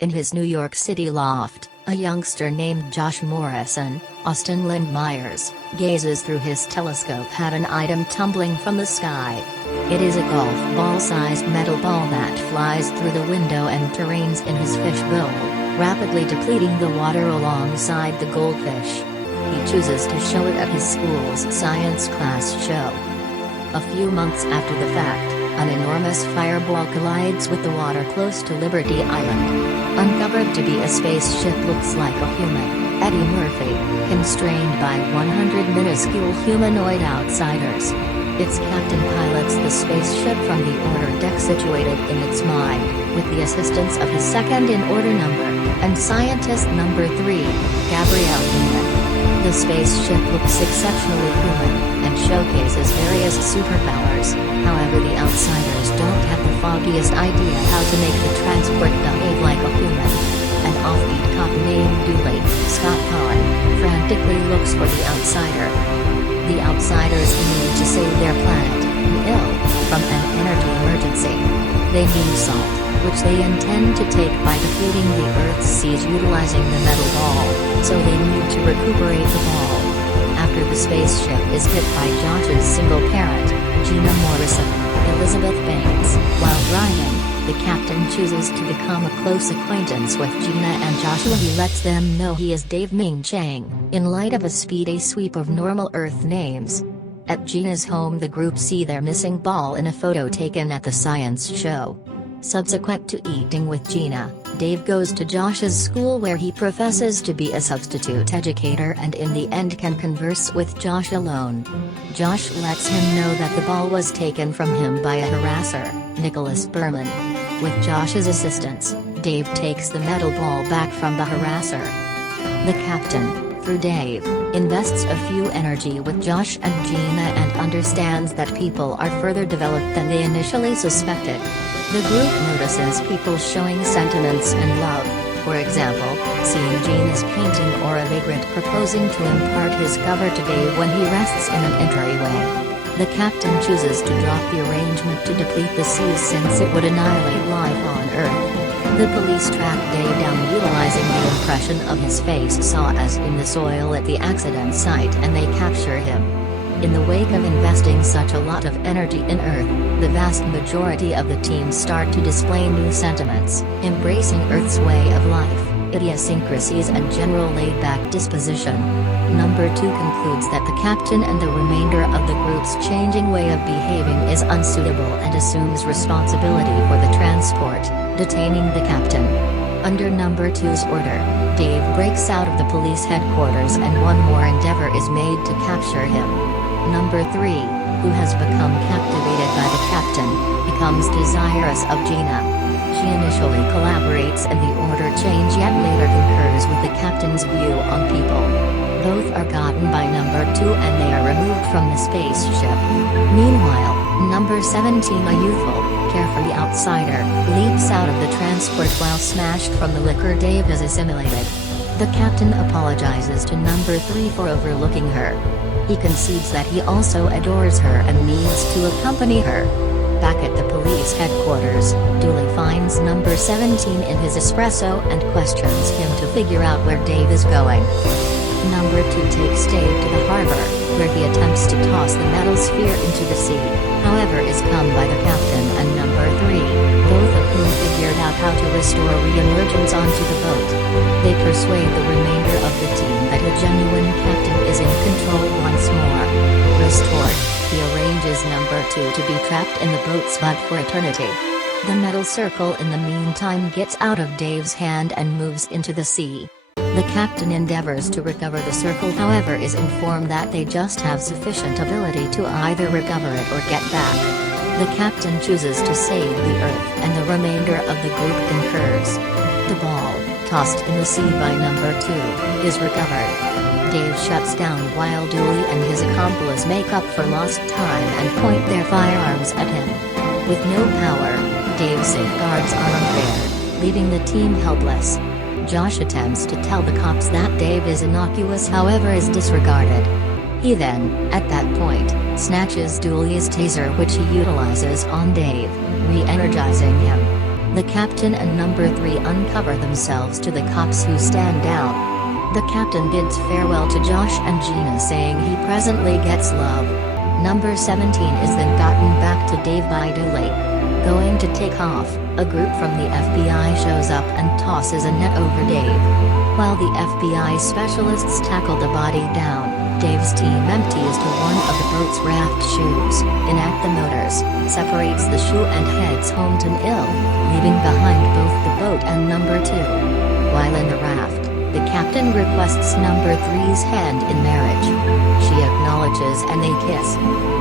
In his New York City loft, a youngster named Josh Morrison, Austin Lynn Myers, gazes through his telescope at an item tumbling from the sky. It is a golf ball-sized metal ball that flies through the window and terrains in his fishbowl, rapidly depleting the water alongside the goldfish. He chooses to show it at his school's science class show. A few months after the fact, an enormous fireball collides with the water close to Liberty Island. Uncovered to be a spaceship looks like a human, Eddie Murphy, constrained by 100 minuscule humanoid outsiders. Its captain pilots the spaceship from the order deck situated in its mind, with the assistance of his second-in-order number, and scientist number 3, Gabrielle Union. The spaceship looks exceptionally human, and showcases various superpowers. However, the outsiders don't have the foggiest idea how to make the transport behave like a human. An offbeat cop named Dooley, Scott Caan, frantically looks for the outsider. The outsiders need to save their planet, ill, from an energy emergency. They need salt, which they intend to take by depleting the Earth's seas utilizing the metal ball, so they need to recuperate the ball. After the spaceship is hit by Josh's single parent, Gina Morrison, Elizabeth Banks, while driving, the captain chooses to become a close acquaintance with Gina and Joshua. He lets them know he is Dave Ming Chang, in light of a speedy sweep of normal Earth names. At Gina's home, the group see their missing ball in a photo taken at the science show. Subsequent to eating with Gina, Dave goes to Josh's school where he professes to be a substitute educator and in the end can converse with Josh alone. Josh lets him know that the ball was taken from him by a harasser, Nicholas Berman. With Josh's assistance, Dave takes the metal ball back from the harasser. The captain, through Dave, invests a few energy with Josh and Gina and understands that people are further developed than they initially suspected. The group notices people showing sentiments and love, for example, seeing Gina's painting or a vagrant proposing to impart his cover to Dave when he rests in an entryway. The captain chooses to drop the arrangement to deplete the seas since it would annihilate life on Earth. The police track Dave down utilizing the impression of his face saw as in the soil at the accident site and they capture him. In the wake of investing such a lot of energy in Earth, the vast majority of the team start to display new sentiments, embracing Earth's way of life, idiosyncrasies and general laid-back disposition. Number 2 concludes that the captain and the remainder of the group's changing way of behaving is unsuitable and assumes responsibility for the transport, detaining the captain. Under Number 2's order, Dave breaks out of the police headquarters and one more endeavor is made to capture him. Number 3, who has become captivated by the captain, becomes desirous of Gina. She initially collaborates and the order change yet later concurs with the captain's view on people. Both are gotten by Number 2 and they are removed from the spaceship. Meanwhile, Number 17, a youthful, carefree outsider, leaps out of the transport while smashed from the liquor Dave has assimilated. The captain apologizes to Number 3 for overlooking her. He concedes that he also adores her and needs to accompany her. Back at the police headquarters, Dooley finds Number 17 in his espresso and questions him to figure out where Dave is going. Number 2 takes Dave to the harbor, where he attempts to toss the metal sphere into the sea, however is come by the captain and Number 3, both of whom figured out how to restore re-emergence onto the boat. They persuade the remainder of the team that a genuine captain is in control once more. Restored, he arranges Number 2 to be trapped in the boat's butt for eternity. The metal circle in the meantime gets out of Dave's hand and moves into the sea. The captain endeavors to recover the circle, however is informed that they just have sufficient ability to either recover it or get back. The captain chooses to save the Earth and the remainder of the group concurs. The ball, tossed in the sea by Number 2, is recovered. Dave shuts down while Dooley and his accomplice make up for lost time and point their firearms at him. With no power, Dave's safeguards are unfair, leaving the team helpless. Josh attempts to tell the cops that Dave is innocuous, however is disregarded. He then, at that point, snatches Dooley's taser which he utilizes on Dave, re-energizing him. The captain and number 3 uncover themselves to the cops who stand down. The captain bids farewell to Josh and Gina, saying he presently gets love. Number 17 is then gotten back to Dave by Dooley. Going to take off, a group from the FBI shows up and tosses a net over Dave. While the FBI specialists tackle the body down, Dave's team empties to one of the boat's raft shoes, inacts the motors, separates the shoe and heads home to Ill, leaving behind both the boat and number 2. While in the raft, the captain requests number 3's hand in marriage. She acknowledges and they kiss.